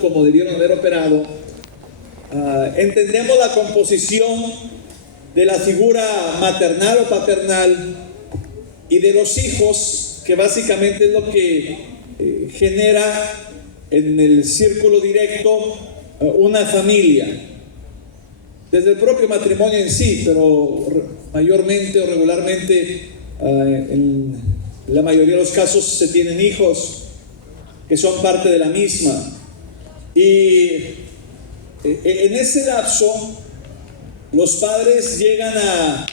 como debieron haber operado. Entendemos la composición de la figura maternal o paternal y de los hijos, que básicamente es lo que genera en el círculo directo una familia, desde el propio matrimonio en sí, pero mayormente o regularmente en la mayoría de los casos se tienen hijos que son parte de la misma. Y en ese lapso los padres llegan a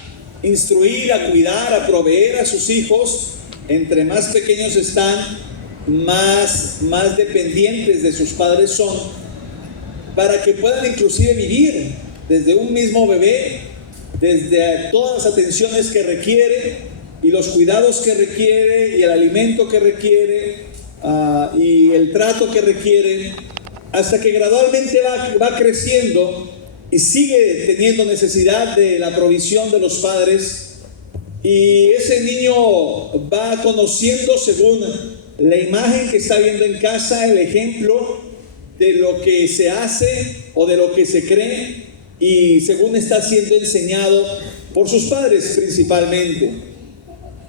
instruir, a cuidar, a proveer a sus hijos. Entre más pequeños están, más dependientes de sus padres son, para que puedan inclusive vivir desde un mismo bebé, desde todas las atenciones que requiere y los cuidados que requiere y el alimento que requiere y el trato que requiere, hasta que gradualmente va creciendo y sigue teniendo necesidad de la provisión de los padres, y ese niño va conociendo según la imagen que está viendo en casa, el ejemplo de lo que se hace o de lo que se cree, y según está siendo enseñado por sus padres principalmente.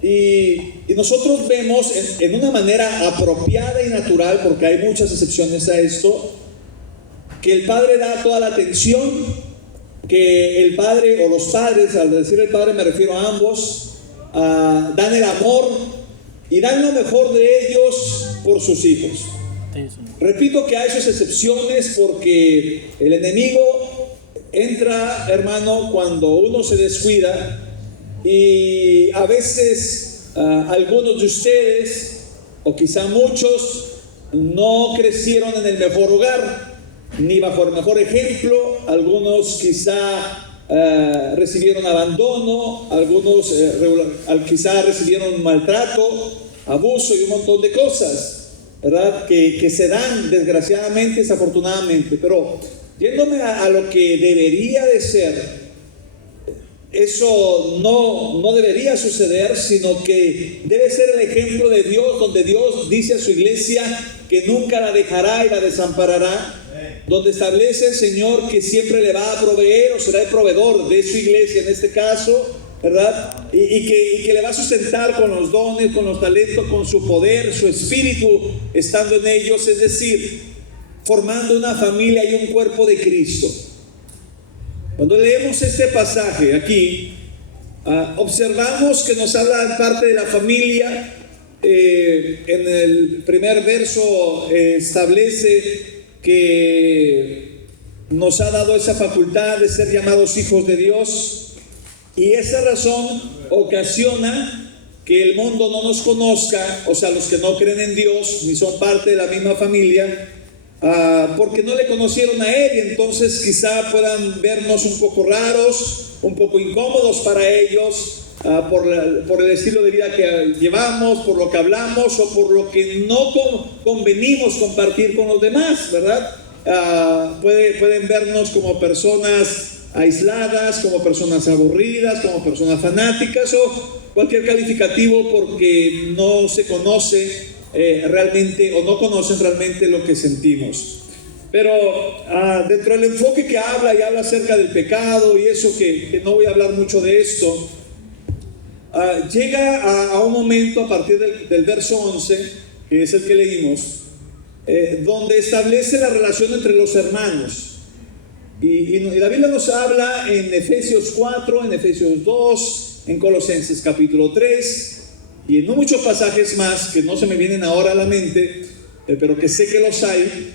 Y nosotros vemos en una manera apropiada y natural, porque hay muchas excepciones a esto, que el padre da toda la atención, que el padre o los padres, al decir el padre me refiero a ambos, dan el amor y dan lo mejor de ellos por sus hijos. Repito que hay sus excepciones, porque el enemigo entra, hermano, cuando uno se descuida. Y a veces algunos de ustedes, o quizá muchos, no crecieron en el mejor hogar, ni bajo el mejor ejemplo. Algunos quizá recibieron abandono, algunos quizá recibieron maltrato, abuso y un montón de cosas, ¿verdad? Que se dan desgraciadamente, desafortunadamente. Pero yéndome a lo que debería de ser, eso no debería suceder, sino que debe ser el ejemplo de Dios, donde Dios dice a su iglesia que nunca la dejará y la desamparará, donde establece el Señor que siempre le va a proveer, o será el proveedor de su iglesia en este caso, ¿verdad? Y que le va a sustentar con los dones, con los talentos, con su poder, su espíritu estando en ellos, es decir, formando una familia y un cuerpo de Cristo. Cuando leemos este pasaje aquí, observamos que nos habla en parte de la familia. En el primer verso establece que nos ha dado esa facultad de ser llamados hijos de Dios, y esa razón ocasiona que el mundo no nos conozca, o sea, los que no creen en Dios ni son parte de la misma familia, porque no le conocieron a Él, y entonces quizá puedan vernos un poco raros, un poco incómodos para ellos, por el estilo de vida que llevamos, por lo que hablamos o por lo que no convenimos compartir con los demás, ¿verdad? Pueden vernos como personas aisladas, como personas aburridas, como personas fanáticas o cualquier calificativo, porque no se conoce realmente, o no conocen realmente lo que sentimos. Pero dentro del enfoque que habla acerca del pecado y eso, que no voy a hablar mucho de esto, llega a un momento a partir del verso 11, que es el que leímos, donde establece la relación entre los hermanos. Y la Biblia nos habla en Efesios 4, en Efesios 2, en Colosenses capítulo 3, y en muchos pasajes más que no se me vienen ahora a la mente, pero que sé que los hay,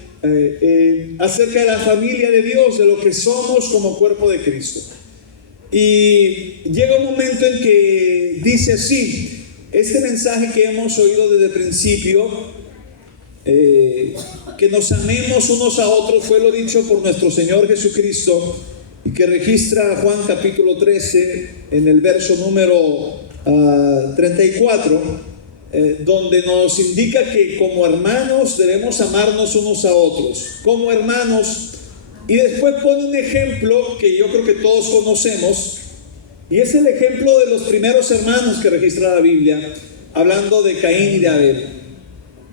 acerca de la familia de Dios, de lo que somos como cuerpo de Cristo. Y llega un momento en que dice así: este mensaje que hemos oído desde el principio, que nos amemos unos a otros, fue lo dicho por nuestro Señor Jesucristo, y que registra Juan capítulo 13 en el verso número 34, donde nos indica que como hermanos debemos amarnos unos a otros, como hermanos. Y después pone un ejemplo que yo creo que todos conocemos, y es el ejemplo de los primeros hermanos que registra la Biblia, hablando de Caín y de Abel.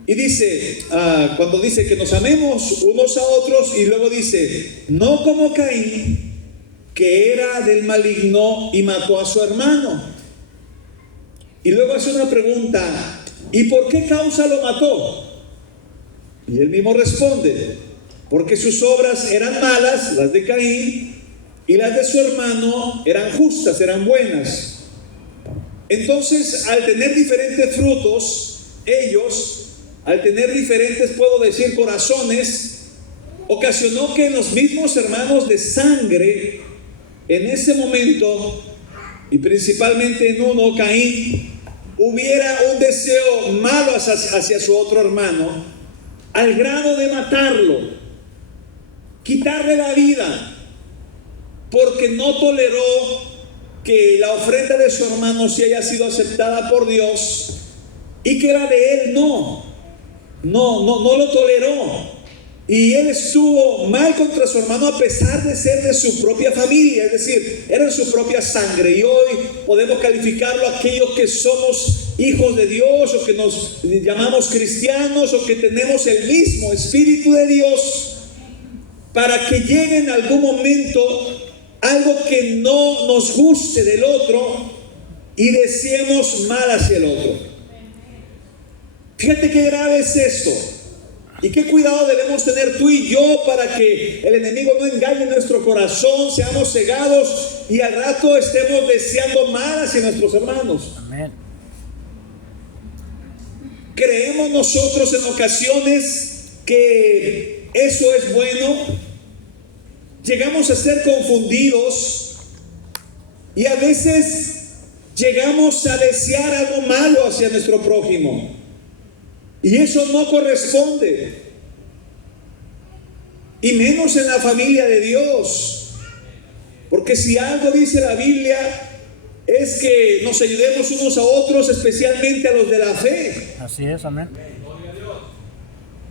Y dice, cuando dice que nos amemos unos a otros, y luego dice, no como Caín, que era del maligno y mató a su hermano. Y luego hace una pregunta, ¿y por qué causa lo mató? Y él mismo responde, porque sus obras eran malas, las de Caín, y las de su hermano eran justas, eran buenas. Entonces, al tener diferentes frutos, ellos, al tener diferentes, puedo decir, corazones, ocasionó que en los mismos hermanos de sangre, en ese momento, y principalmente en uno, Caín, hubiera un deseo malo hacia su otro hermano, al grado de matarlo, quitarle la vida, porque no toleró que la ofrenda de su hermano sí haya sido aceptada por Dios y que la de él no lo toleró. Y él estuvo mal contra su hermano a pesar de ser de su propia familia, es decir, eran su propia sangre. Y hoy podemos calificarlo aquellos que somos hijos de Dios, o que nos llamamos cristianos, o que tenemos el mismo Espíritu de Dios, para que llegue en algún momento algo que no nos guste del otro y deseemos mal hacia el otro. Fíjate qué grave es esto. Y qué cuidado debemos tener tú y yo para que el enemigo no engañe nuestro corazón, seamos cegados y al rato estemos deseando mal hacia nuestros hermanos. Amén. Creemos nosotros en ocasiones que eso es bueno. Llegamos a ser confundidos y a veces llegamos a desear algo malo hacia nuestro prójimo. Y eso no corresponde. Y menos en la familia de Dios. Porque si algo dice la Biblia es que nos ayudemos unos a otros, especialmente a los de la fe. Así es, amén.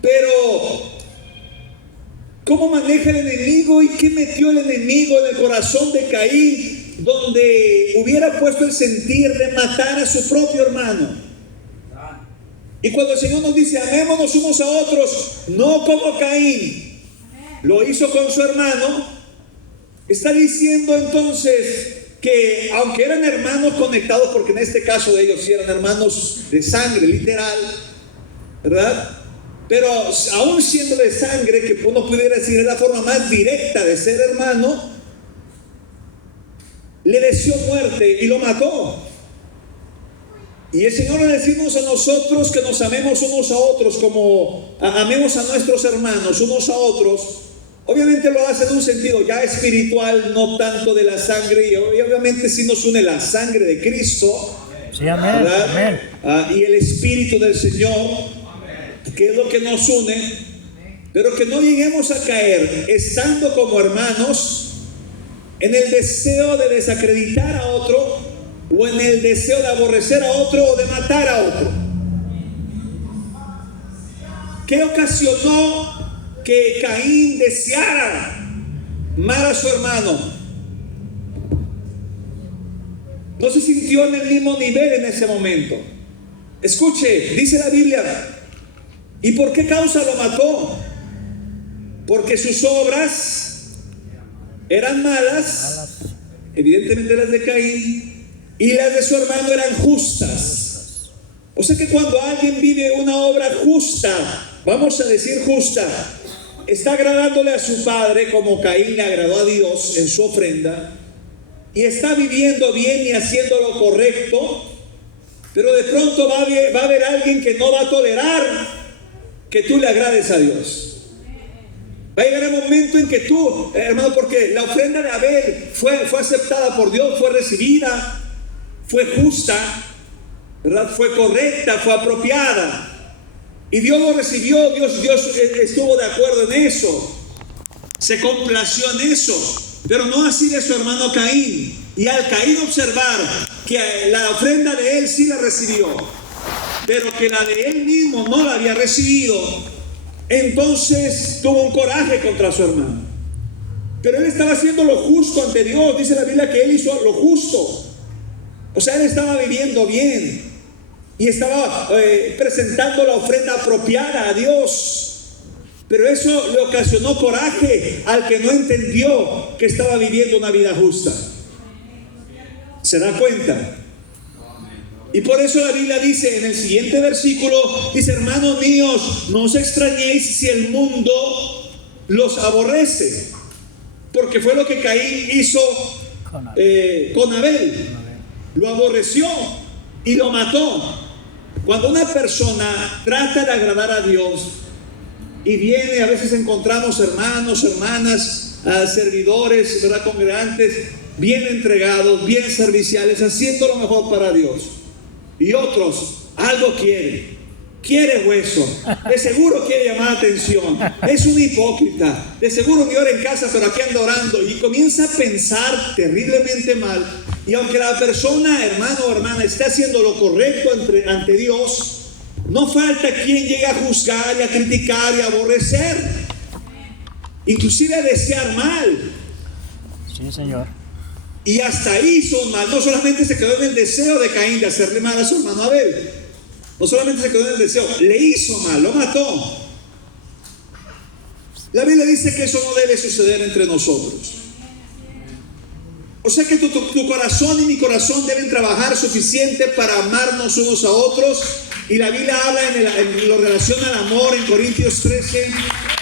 Pero ¿cómo maneja el enemigo y qué metió el enemigo en el corazón de Caín, donde hubiera puesto el sentir de matar a su propio hermano? Y cuando el Señor nos dice, amémonos unos a otros, no como Caín lo hizo con su hermano, está diciendo entonces que aunque eran hermanos conectados, porque en este caso de ellos sí eran hermanos de sangre, literal, ¿verdad? Pero aún siendo de sangre, que uno pudiera decir es la forma más directa de ser hermano, le deseó muerte y lo mató. Y el Señor le decimos a nosotros que nos amemos unos a otros, como amemos a nuestros hermanos unos a otros. Obviamente lo hace en un sentido ya espiritual, no tanto de la sangre, y obviamente sí nos une la sangre de Cristo, sí, amén, amén. Y el Espíritu del Señor, que es lo que nos une, pero que no lleguemos a caer, estando como hermanos, en el deseo de desacreditar a otro, o en el deseo de aborrecer a otro o de matar a otro. ¿Qué ocasionó que Caín deseara mal a su hermano? No se sintió en el mismo nivel en ese momento. Escuche, dice la Biblia, ¿y por qué causa lo mató? Porque sus obras eran malas, evidentemente las de Caín, y las de su hermano eran justas. O sea que cuando alguien vive una obra justa, vamos a decir justa, está agradándole a su padre, como Caín le agradó a Dios en su ofrenda, y está viviendo bien y haciendo lo correcto, pero de pronto va a haber alguien que no va a tolerar que tú le agrades a Dios. Va a llegar el momento en que tú, hermano, porque la ofrenda de Abel fue aceptada por Dios, fue recibida, fue justa, ¿verdad? Fue correcta, fue apropiada. Y Dios lo recibió, Dios estuvo de acuerdo en eso. Se complació en eso. Pero no así de su hermano Caín. Y al Caín observar que la ofrenda de él sí la recibió, pero que la de él mismo no la había recibido, entonces tuvo un coraje contra su hermano. Pero él estaba haciendo lo justo ante Dios. Dice la Biblia que él hizo lo justo. O sea, él estaba viviendo bien. y estaba presentando la ofrenda apropiada a Dios. Pero eso le ocasionó coraje al que no entendió que estaba viviendo una vida justa. ¿Se da cuenta? Y por eso la Biblia dice en el siguiente versículo, dice: hermanos míos, no os extrañéis si el mundo los aborrece, porque fue lo que Caín hizo con Abel. Lo aborreció y lo mató. Cuando una persona trata de agradar a Dios y viene, a veces encontramos hermanos, hermanas, servidores, ¿verdad?, congregantes, bien entregados, bien serviciales, haciendo lo mejor para Dios. Y otros, algo quiere hueso, de seguro quiere llamar atención, es un hipócrita, de seguro ni ora en casa, pero aquí anda orando, y comienza a pensar terriblemente mal. Y aunque la persona, hermano o hermana, esté haciendo lo correcto ante Dios, no falta quien llegue a juzgar y a criticar y a aborrecer, inclusive a desear mal. Sí, Señor. Y hasta hizo mal. No solamente se quedó en el deseo de Caín de hacerle mal a su hermano Abel, no solamente se quedó en el deseo, le hizo mal, lo mató. La Biblia dice que eso no debe suceder entre nosotros. O sea que tu corazón y mi corazón deben trabajar suficiente para amarnos unos a otros. Y la Biblia habla en lo relaciona al amor en Corintios 13,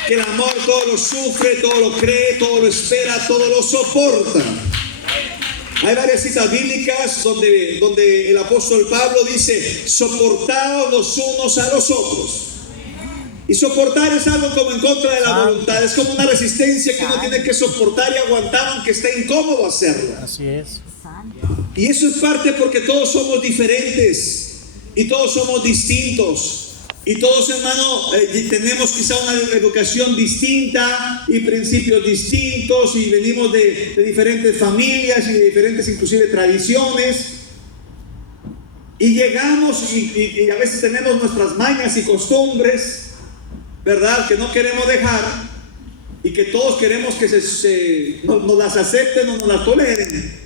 que el amor todo lo sufre, todo lo cree, todo lo espera, todo lo soporta. Hay varias citas bíblicas donde el apóstol Pablo dice: soportaos los unos a los otros. Y soportar es algo como en contra de la voluntad, es como una resistencia que uno tiene que soportar y aguantar aunque esté incómodo hacerlo. Así es. Y eso es parte porque todos somos diferentes y todos somos distintos. Y todos, hermano, tenemos quizá una educación distinta y principios distintos, y venimos de diferentes familias y de diferentes inclusive tradiciones. Y llegamos y a veces tenemos nuestras mañas y costumbres, ¿verdad?, que no queremos dejar, y que todos queremos que nos las acepten o nos las toleren.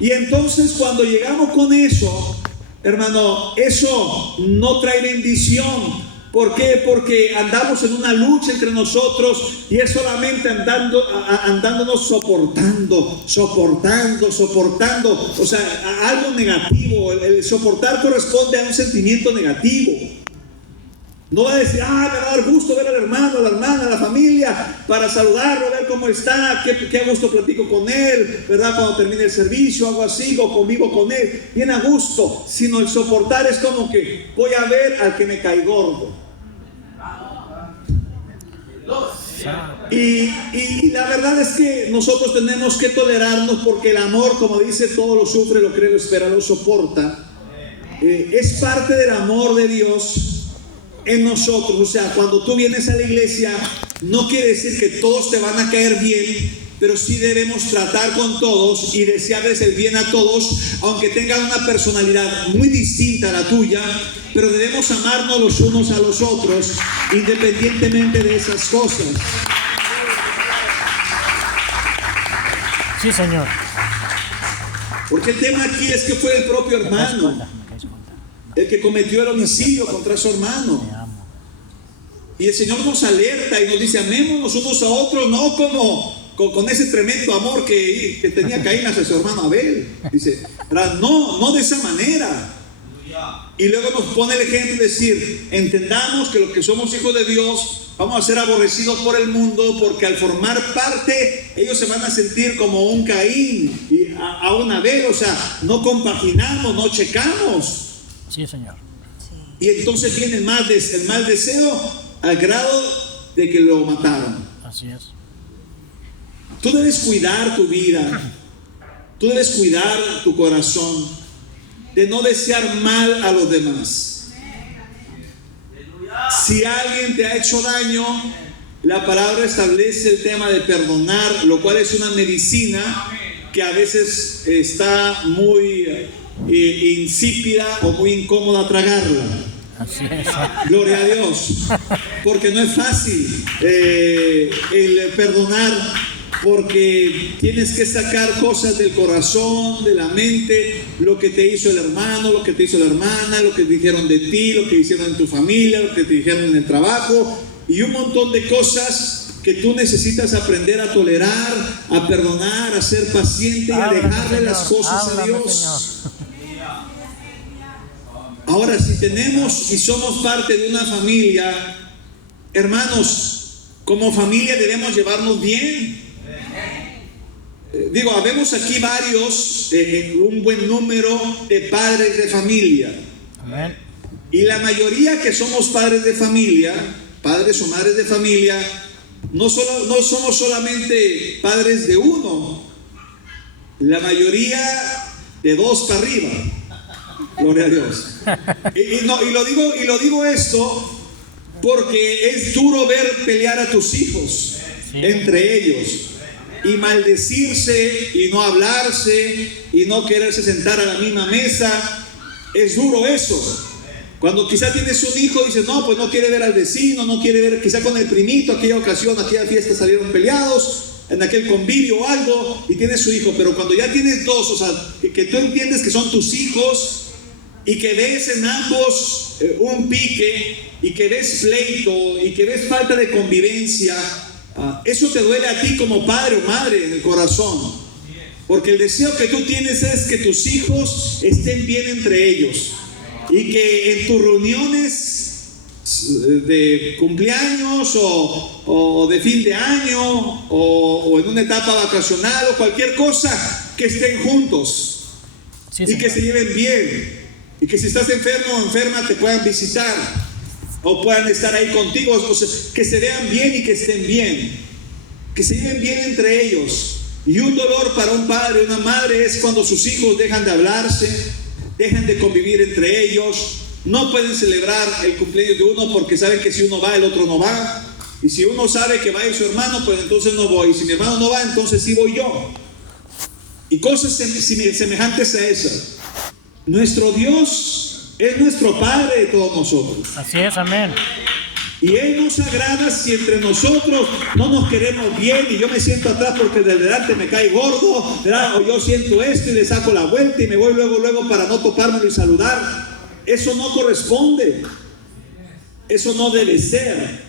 Y entonces cuando llegamos con eso, hermano, eso no trae bendición. ¿Por qué? Porque andamos en una lucha entre nosotros y es solamente andándonos soportando. O sea, algo negativo. El soportar corresponde a un sentimiento negativo. No va a decir: me va a dar gusto ver al hermano, a la hermana, a la familia, para saludarlo, ver cómo está, qué a gusto platico con él, ¿verdad? Cuando termine el servicio, hago así, o convivo con él, bien a gusto. Sino el soportar es como que voy a ver al que me cae gordo. Y la verdad es que nosotros tenemos que tolerarnos, porque el amor, como dice, todo lo sufre, lo cree, lo espera, lo soporta. Es parte del amor de Dios en nosotros. O sea, cuando tú vienes a la iglesia, no quiere decir que todos te van a caer bien, pero sí debemos tratar con todos y desearles el bien a todos, aunque tengan una personalidad muy distinta a la tuya. Pero debemos amarnos los unos a los otros, independientemente de esas cosas. Sí, Señor. Porque el tema aquí es que fue el propio hermano el que cometió el homicidio contra su hermano. Y el Señor nos alerta y nos dice: amémonos unos a otros, no como con ese tremendo amor que tenía Caín hacia su hermano Abel. Dice, no de esa manera. Y luego nos pone el ejemplo de decir: entendamos que los que somos hijos de Dios vamos a ser aborrecidos por el mundo, porque al formar parte ellos se van a sentir como un Caín y a un Abel. O sea, no compaginamos, no checamos. Sí, Señor. Y entonces viene el mal deseo al grado de que lo mataron. Así es. Tú debes cuidar tu vida, tú debes cuidar tu corazón, de no desear mal a los demás. Si alguien te ha hecho daño, la palabra establece el tema de perdonar, lo cual es una medicina que a veces está muy insípida o muy incómoda tragarla. Así es. Gloria a Dios, porque no es fácil el perdonar porque tienes que sacar cosas del corazón, de la mente, lo que te hizo el hermano, lo que te hizo la hermana, lo que te dijeron de ti, lo que hicieron en tu familia, lo que te dijeron en el trabajo, y un montón de cosas que tú necesitas aprender a tolerar, a perdonar, a ser paciente y a dejarle las cosas a Dios. Ahora, si tenemos y somos parte de una familia, hermanos, como familia debemos llevarnos bien. Habemos aquí varios, un buen número de padres de familia. Amén. Y la mayoría que somos padres de familia, padres o madres de familia, no somos solamente padres de uno, la mayoría de dos para arriba. Gloria a Dios. Y lo digo esto porque es duro ver pelear a tus hijos entre ellos y maldecirse y no hablarse y no quererse sentar a la misma mesa. Es duro eso. Cuando quizá tienes un hijo y dices, no, pues no quiere ver al vecino, no quiere ver, quizá con el primito, aquella ocasión, aquella fiesta salieron peleados, en aquel convivio o algo, y tienes su hijo. Pero cuando ya tienes dos, o sea, que tú entiendes que son tus hijos y que ves en ambos un pique y que ves pleito y que ves falta de convivencia, eso te duele a ti como padre o madre en el corazón, porque el deseo que tú tienes es que tus hijos estén bien entre ellos y que en tus reuniones de cumpleaños o de fin de año o en una etapa vacacional o cualquier cosa, que estén juntos y que se lleven bien, y que si estás enfermo o enferma te puedan visitar o puedan estar ahí contigo, o sea, que se vean bien y que estén bien, que se lleven bien entre ellos. Y un dolor para un padre o una madre es cuando sus hijos dejan de hablarse, dejan de convivir entre ellos, no pueden celebrar el cumpleaños de uno porque saben que si uno va, el otro no va, y si uno sabe que va a ir su hermano, pues entonces no voy, y si mi hermano no va, entonces sí voy yo, y cosas semejantes a esas. Nuestro Dios es nuestro Padre de todos nosotros. Así es, amén. Y Él nos agrada si entre nosotros no nos queremos bien y yo me siento atrás porque del delante me cae gordo, ¿verdad? O yo siento esto y le saco la vuelta y me voy luego para no topármelo y saludar. Eso no corresponde. Eso no debe ser.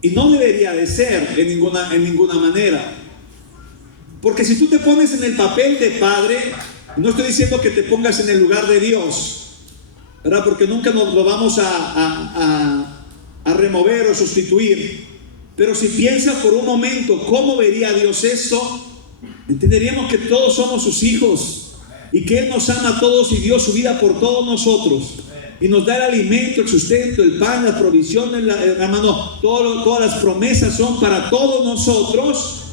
Y no debería de ser en ninguna manera. Porque si tú te pones en el papel de padre, no estoy diciendo que te pongas en el lugar de Dios, ¿verdad? Porque nunca nos lo vamos a remover o sustituir. Pero si piensas por un momento cómo vería Dios esto, entenderíamos que todos somos sus hijos y que Él nos ama a todos y dio su vida por todos nosotros y nos da el alimento, el sustento, el pan, las provisiones, hermano, todas las promesas son para todos nosotros.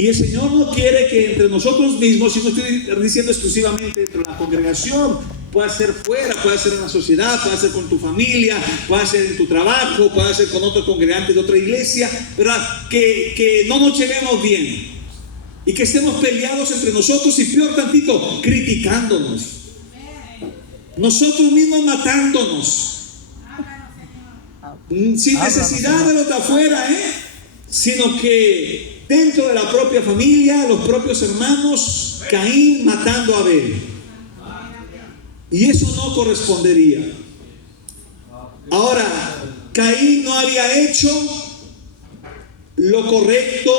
Y el Señor no quiere que entre nosotros mismos, y no estoy diciendo exclusivamente dentro de la congregación, puede ser fuera, puede ser en la sociedad, puede ser con tu familia, puede ser en tu trabajo, puede ser con otros congregantes de otra iglesia, ¿verdad? Que no nos llevemos bien y que estemos peleados entre nosotros y peor tantito, criticándonos, nosotros mismos matándonos, sin necesidad de los de afuera, sino que dentro de la propia familia, los propios hermanos, Caín matando a Abel. Y eso no correspondería. Ahora, Caín no había hecho lo correcto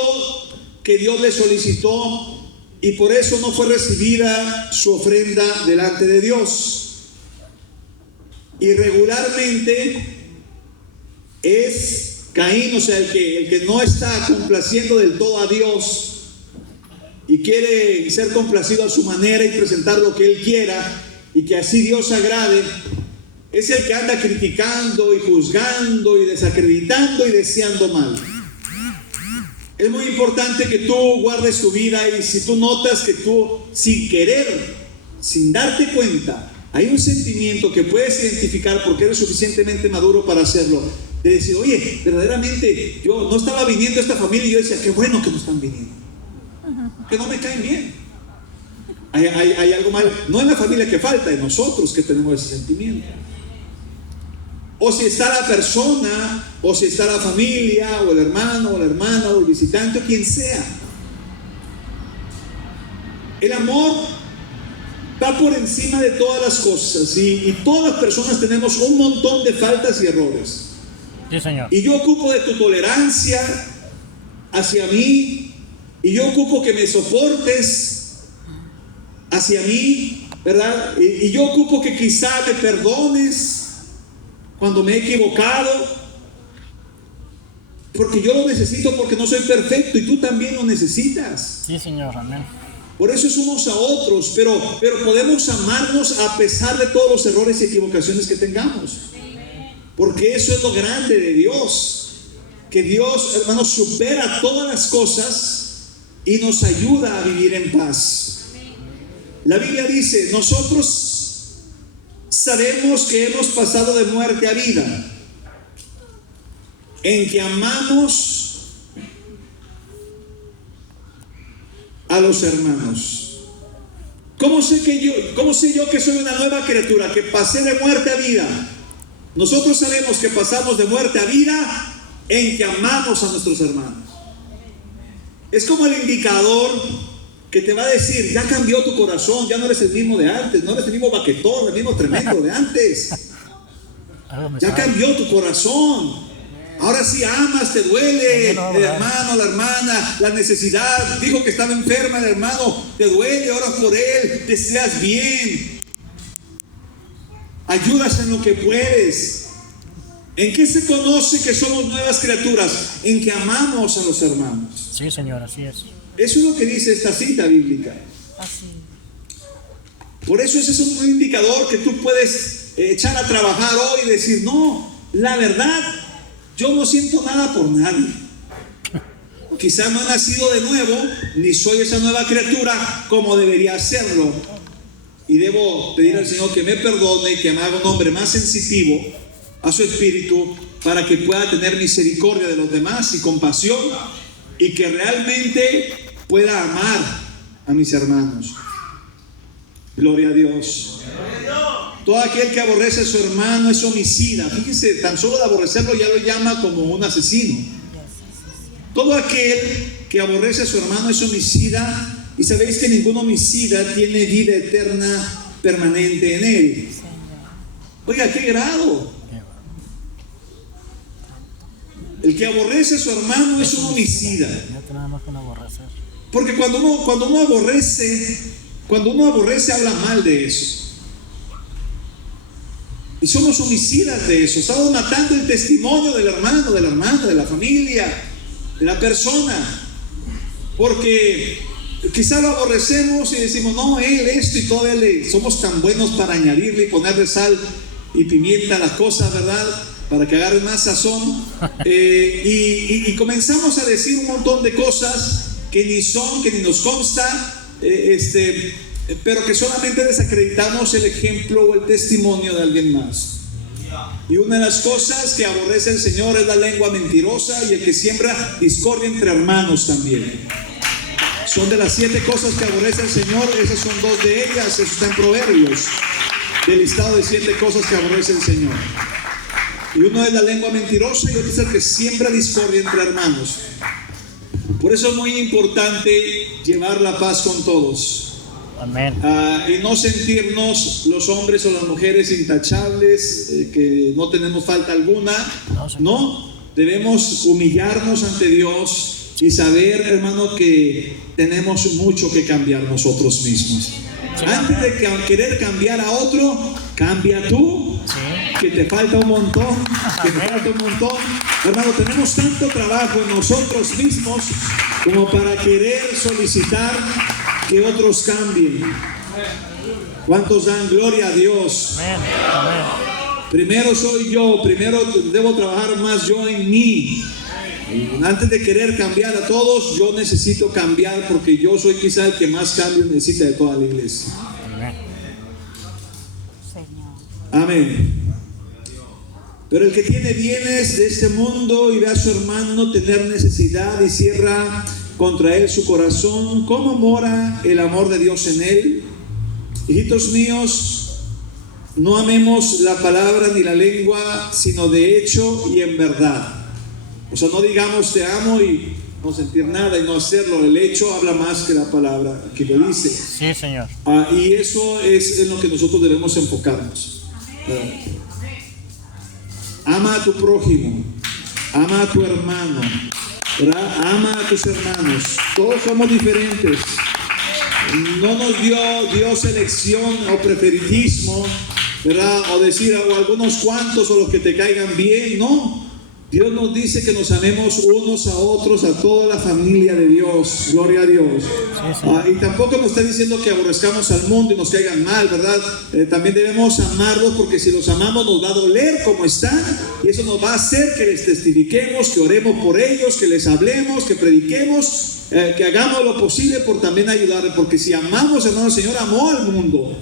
que Dios le solicitó y por eso no fue recibida su ofrenda delante de Dios. Y regularmente es Caín, o sea, el que no está complaciendo del todo a Dios y quiere ser complacido a su manera y presentar lo que él quiera y que así Dios agrade, es el que anda criticando y juzgando y desacreditando y deseando mal. Es muy importante que tú guardes tu vida y si tú notas que tú sin querer, sin darte cuenta, hay un sentimiento que puedes identificar porque eres suficientemente maduro para hacerlo, de decir, oye, verdaderamente yo no estaba viniendo a esta familia y yo decía, qué bueno que no están viniendo, que no me caen bien. Hay algo mal, no en la familia que falta, en nosotros que tenemos ese sentimiento. O si está la persona, o si está la familia, o el hermano, o la hermana, o el visitante o quien sea. El amor va por encima de todas las cosas y todas las personas tenemos un montón de faltas y errores. Sí, Señor. Y yo ocupo de tu tolerancia hacia mí, y yo ocupo que me soportes hacia mí, ¿verdad? Y yo ocupo que quizá me perdones cuando me he equivocado, porque yo lo necesito, porque no soy perfecto y tú también lo necesitas. Sí, Señor. Amén. Por eso es unos a otros, pero podemos amarnos a pesar de todos los errores y equivocaciones que tengamos. Porque eso es lo grande de Dios, que Dios, hermanos, supera todas las cosas y nos ayuda a vivir en paz. La Biblia dice, nosotros sabemos que hemos pasado de muerte a vida, en que amamos a los hermanos. ¿Cómo sé yo que soy una nueva criatura, que pasé de muerte a vida? Nosotros sabemos que pasamos de muerte a vida en que amamos a nuestros hermanos. Es como el indicador que te va a decir, ya cambió tu corazón, ya no eres el mismo de antes, no eres el mismo baquetón, el mismo tremendo de antes. Ya cambió tu corazón. Ahora sí amas, te duele el hermano, la hermana, la necesidad. Dijo que estaba enferma el hermano, te duele, oras por él, deseas bien, ayudas en lo que puedes. ¿En qué se conoce que somos nuevas criaturas? En que amamos a los hermanos. Sí, Señor, así es. Eso es lo que dice esta cita bíblica. Por eso ese es un indicador que tú puedes echar a trabajar hoy y decir, no, la verdad, yo no siento nada por nadie. Quizás no he nacido de nuevo, ni soy esa nueva criatura como debería serlo. Y debo pedir al Señor que me perdone y que me haga un hombre más sensitivo a su espíritu, para que pueda tener misericordia de los demás y compasión, y que realmente pueda amar a mis hermanos. Gloria a Dios. Todo aquel que aborrece a su hermano es homicida. Fíjese, tan solo de aborrecerlo ya lo llama como un asesino. Todo aquel que aborrece a su hermano es homicida. Y sabéis que ningún homicida tiene vida eterna permanente en él. Oiga, ¿qué grado? El que aborrece a su hermano es un homicida. Porque cuando uno aborrece habla mal de eso. Y somos homicidas de eso. Estamos matando el testimonio del hermano, de la hermana, de la familia, de la persona. Porque quizá lo aborrecemos y decimos, no, él esto y todo, somos tan buenos para añadirle y ponerle sal y pimienta a las cosas, ¿verdad? Para que agarre más sazón. Y comenzamos a decir un montón de cosas que ni son, que ni nos consta, pero que solamente desacreditamos el ejemplo o el testimonio de alguien más. Y una de las cosas que aborrece el Señor es la lengua mentirosa y el que siembra discordia entre hermanos también. Son de las 7 cosas que aborrece el Señor, esas son 2 de ellas, eso está en Proverbios, del listado de 7 cosas que aborrece el Señor. Y uno es la lengua mentirosa y otro es el que siembra discordia entre hermanos. Por eso es muy importante llevar la paz con todos. Amén. Y no sentirnos los hombres o las mujeres intachables, que no tenemos falta alguna. No, debemos humillarnos ante Dios y saber, hermano, que tenemos mucho que cambiar nosotros mismos. Sí, antes de querer cambiar a otro, cambia tú. Sí. Que te falta un montón, hermano. Tenemos tanto trabajo en nosotros mismos como para querer solicitar que otros cambien. ¿Cuántos dan gloria a Dios? Amén. Primero soy yo, primero debo trabajar más yo en mí. Antes de querer cambiar a todos, yo necesito cambiar, porque yo soy quizá el que más cambio necesita de toda la iglesia. Amén. Pero el que tiene bienes de este mundo y ve a su hermano tener necesidad y cierra contra él su corazón, ¿cómo mora el amor de Dios en él? Hijitos míos, no amemos la palabra ni la lengua, sino de hecho y en verdad. O sea, no digamos te amo y no sentir nada y no hacerlo. El hecho habla más que la palabra que lo dice. Sí, Señor. Y eso es en lo que nosotros debemos enfocarnos. Ama a tu prójimo, ama a tu hermano, ¿verdad? Ama a tus hermanos. Todos somos diferentes. No nos dio Dios elección o preferitismo, ¿verdad? O decir o algunos cuantos o los que te caigan bien. No. Dios nos dice que nos amemos unos a otros, a toda la familia de Dios. Gloria a Dios. Sí, Y tampoco nos está diciendo que aborrezcamos al mundo y nos caigan mal, ¿verdad? También debemos amarlos, porque si los amamos nos va a doler como están, y eso nos va a hacer que les testifiquemos, que oremos por ellos, que les hablemos, que prediquemos, que hagamos lo posible por también ayudarles, porque si amamos, hermano, el Señor amó al mundo,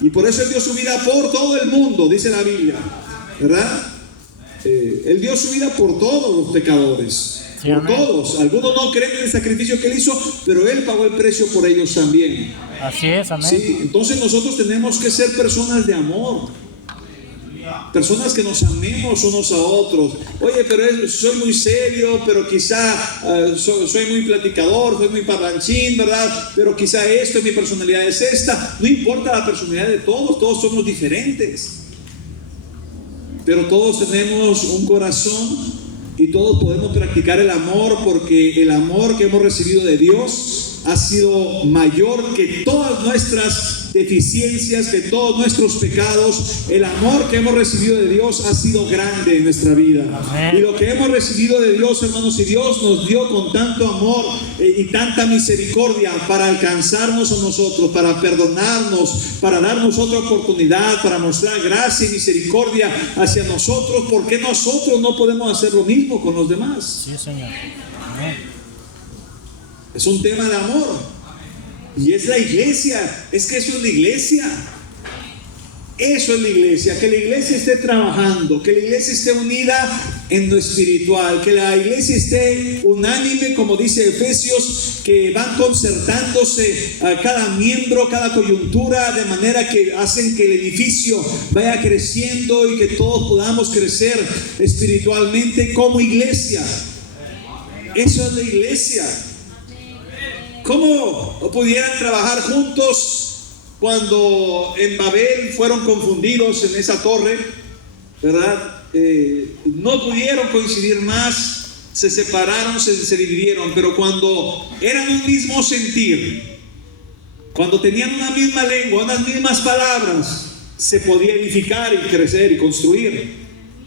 y por eso Él dio su vida por todo el mundo, dice la Biblia, ¿verdad? Él dio su vida por todos los pecadores, Sí, por amén. todos. Algunos no creen en el sacrificio que Él hizo, pero Él pagó el precio por ellos también. Así es, amén. Sí, entonces nosotros tenemos que ser personas de amor, personas que nos amemos unos a otros. Oye, pero soy muy serio, pero quizá soy muy platicador, soy muy parlanchín, ¿verdad? Pero quizá mi personalidad es esta. No importa la personalidad de todos, todos somos diferentes. Pero todos tenemos un corazón y todos podemos practicar el amor, porque el amor que hemos recibido de Dios ha sido mayor que todas nuestras deficiencias, que todos nuestros pecados. El amor que hemos recibido de Dios ha sido grande en nuestra vida. Amén. Y lo que hemos recibido de Dios, hermanos, y Dios nos dio con tanto amor y tanta misericordia para alcanzarnos a nosotros, para perdonarnos, para darnos otra oportunidad, para mostrar gracia y misericordia hacia nosotros. ¿Por qué nosotros no podemos hacer lo mismo con los demás? Sí, Señor. Amén. Es un tema de amor. Y es la iglesia. Es que eso es la iglesia. Eso es la iglesia. Que la iglesia esté trabajando, que la iglesia esté unida en lo espiritual, que la iglesia esté unánime, como dice Efesios, que van concertándose a cada miembro, cada coyuntura, de manera que hacen que el edificio vaya creciendo y que todos podamos crecer espiritualmente como iglesia. Eso es la iglesia. ¿Cómo pudieran trabajar juntos cuando en Babel fueron confundidos en esa torre, ¿verdad? No pudieron coincidir más, se separaron, se dividieron, pero cuando eran un mismo sentir, cuando tenían una misma lengua, unas mismas palabras, se podía edificar y crecer y construir.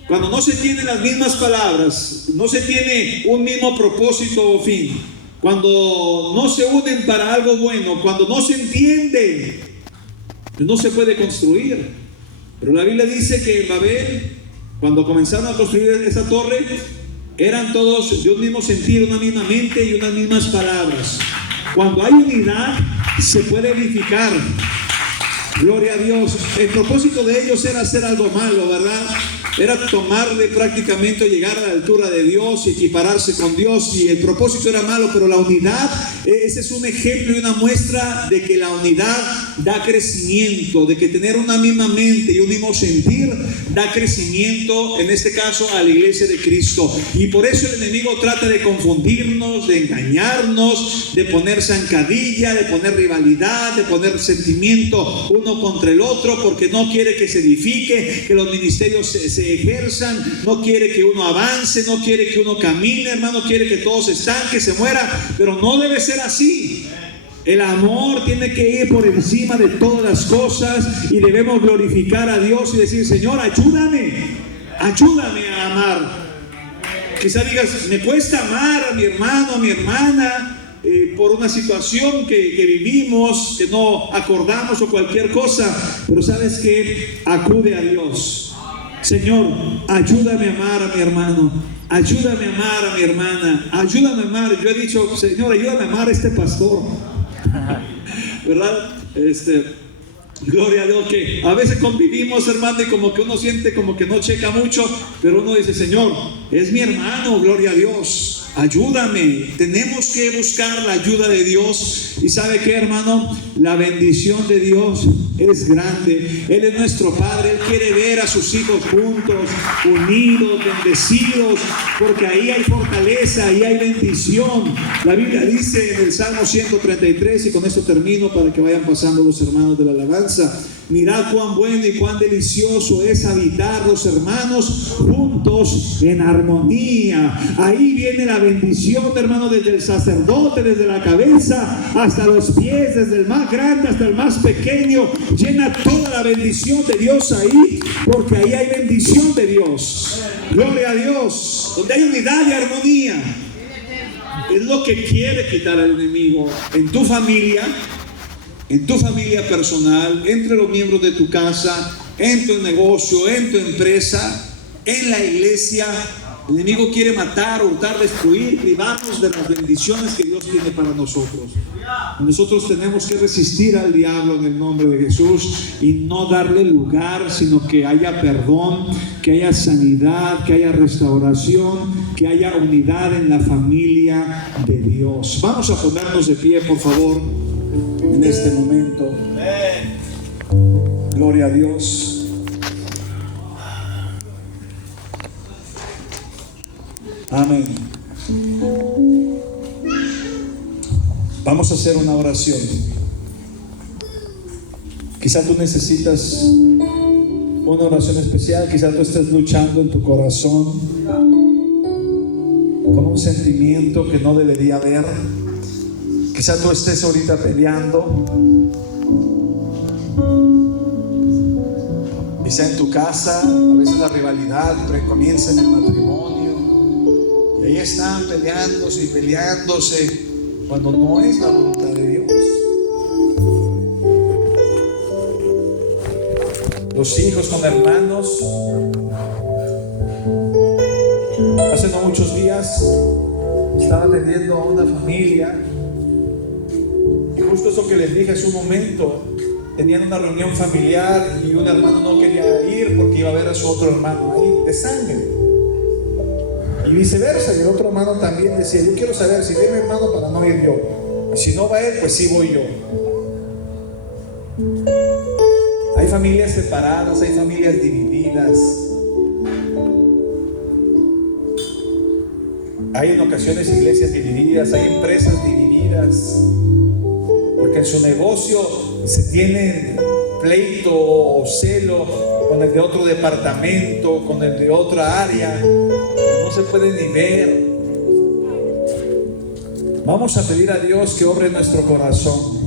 Cuando no se tienen las mismas palabras, no se tiene un mismo propósito o fin, cuando no se unen para algo bueno, cuando no se entienden, no se puede construir. Pero la Biblia dice que en Babel, cuando comenzaron a construir esa torre, eran todos de un mismo sentir, una misma mente y unas mismas palabras. Cuando hay unidad, se puede edificar. Gloria a Dios. El propósito de ellos era hacer algo malo, ¿verdad? Era tomarle prácticamente, llegar a la altura de Dios y equipararse con Dios, y el propósito era malo, pero la unidad, ese es un ejemplo y una muestra de que la unidad da crecimiento, de que tener una misma mente y un mismo sentir da crecimiento, en este caso a la iglesia de Cristo. Y por eso el enemigo trata de confundirnos, de engañarnos, de poner zancadilla, de poner rivalidad, de poner sentimiento uno contra el otro, porque no quiere que se edifique, que los ministerios se ejerzan, no quiere que uno avance, no quiere que uno camine, hermano, quiere que todo se estanque, se muera, pero no debe ser así. El amor tiene que ir por encima de todas las cosas, y debemos glorificar a Dios y decir: Señor, ayúdame a amar. Quizá digas: me cuesta amar a mi hermano, a mi hermana, por una situación que vivimos, que no acordamos o cualquier cosa, pero sabes que acude a Dios. Señor, ayúdame a amar a mi hermano, ayúdame a amar a mi hermana, ayúdame a amar. Yo he dicho: Señor, ayúdame a amar a este pastor, ¿verdad? Gloria a Dios, que a veces convivimos, hermano, y como que uno siente como que no checa mucho, pero uno dice: Señor, es mi hermano, gloria a Dios. ayúdame. Tenemos que buscar la ayuda de Dios. Y ¿sabe qué, hermano? La bendición de Dios es grande. Él es nuestro Padre. Él quiere ver a sus hijos juntos, unidos, bendecidos, porque ahí hay fortaleza, ahí hay bendición. La Biblia dice en el Salmo 133, y con esto termino para que vayan pasando los hermanos de la alabanza: mirad cuán bueno y cuán delicioso es habitar los hermanos juntos en armonía. Ahí viene la bendición, hermano, desde el sacerdote, desde la cabeza hasta los pies, desde el más grande hasta el más pequeño. Llena toda la bendición de Dios ahí, porque ahí hay bendición de Dios. Gloria a Dios. Donde hay unidad y armonía. Es lo que quiere quitar al enemigo en tu familia personal, entre los miembros de tu casa, en tu negocio, en tu empresa, en la iglesia. El enemigo quiere matar, hurtar, destruir, privarnos de las bendiciones que Dios tiene para nosotros. Nosotros tenemos que resistir al diablo en el nombre de Jesús y no darle lugar, sino que haya perdón, que haya sanidad, que haya restauración, que haya unidad en la familia de Dios. Vamos a ponernos de pie, por favor, en este momento. Gloria a Dios. Amén. Vamos a hacer una oración. Quizá tú necesitas una oración especial. Quizá tú estés luchando en tu corazón con un sentimiento que no debería haber. Quizá tú estés ahorita peleando. Quizá en tu casa, a veces la rivalidad comienza en el matrimonio. Y ahí están peleándose y peleándose cuando no es la voluntad de Dios. Los hijos con hermanos. Hace no muchos días estaba atendiendo a una familia. Y justo eso que les dije hace un momento, tenían una reunión familiar y un hermano no quería ir porque iba a ver a su otro hermano ahí, de sangre. Y viceversa, y el otro hermano también decía: yo quiero saber si viene mi hermano para no ir yo. Y si no va él, pues sí voy yo. Hay familias separadas, hay familias divididas. Hay en ocasiones iglesias divididas, hay empresas divididas. Porque en su negocio se tienen pleito o celo con el de otro departamento, con el de otra área. No se puede ni ver. Vamos a pedir a Dios que obre en nuestro corazón.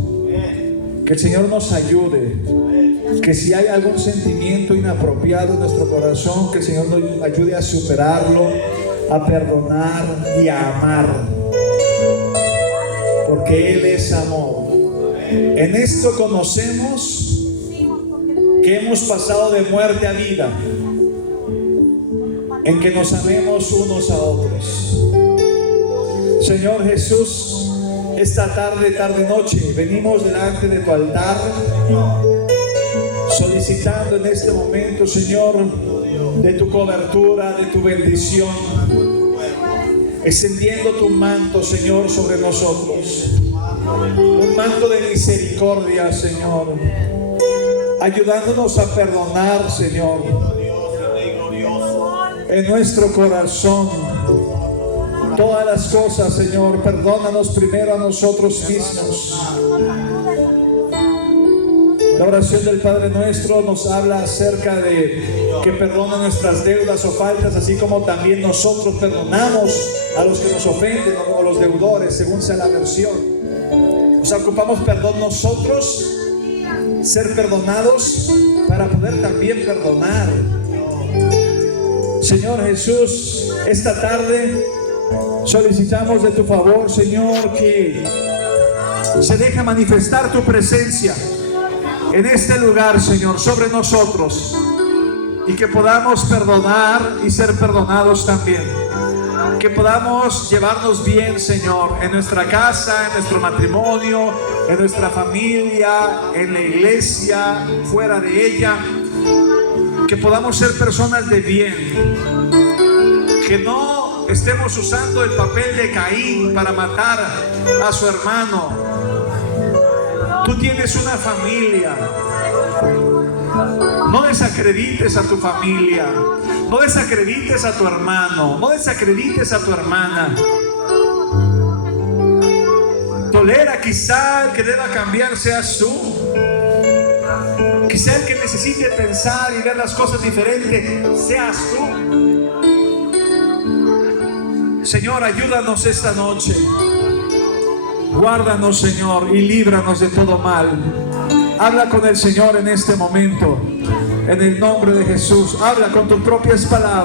Que el Señor nos ayude. Que si hay algún sentimiento inapropiado en nuestro corazón, que el Señor nos ayude a superarlo, a perdonar y a amar. Porque Él es amor. En esto conocemos que hemos pasado de muerte a vida, en que nos amemos unos a otros. Señor Jesús, esta tarde, noche, venimos delante de tu altar, solicitando en este momento, Señor, de tu cobertura, de tu bendición, extendiendo tu manto, Señor, sobre nosotros. Un manto de misericordia, Señor, ayudándonos a perdonar, Señor, en nuestro corazón todas las cosas, Señor. Perdónanos primero a nosotros mismos. La oración del Padre Nuestro nos habla acerca de que perdona nuestras deudas o faltas, así como también nosotros perdonamos a los que nos ofenden o a los deudores, según sea la versión. Nos ocupamos perdón nosotros, ser perdonados, para poder también perdonar. Señor Jesús, esta tarde solicitamos de tu favor, Señor, que se deje manifestar tu presencia en este lugar, Señor, sobre nosotros, y que podamos perdonar y ser perdonados también. Que podamos llevarnos bien, Señor, en nuestra casa, en nuestro matrimonio, en nuestra familia, en la iglesia, fuera de ella. Que podamos ser personas de bien. Que no estemos usando el papel de Caín para matar a su hermano. Tú tienes una familia. No desacredites a tu familia. No desacredites a tu hermano. No desacredites a tu hermana. Tolera, quizá el que deba cambiar seas tú. Quizá el que necesite pensar y ver las cosas diferentes seas tú. Señor, ayúdanos esta noche. Guárdanos, Señor, y líbranos de todo mal. Habla con el Señor en este momento. En el nombre de Jesús, habla con tus propias palabras.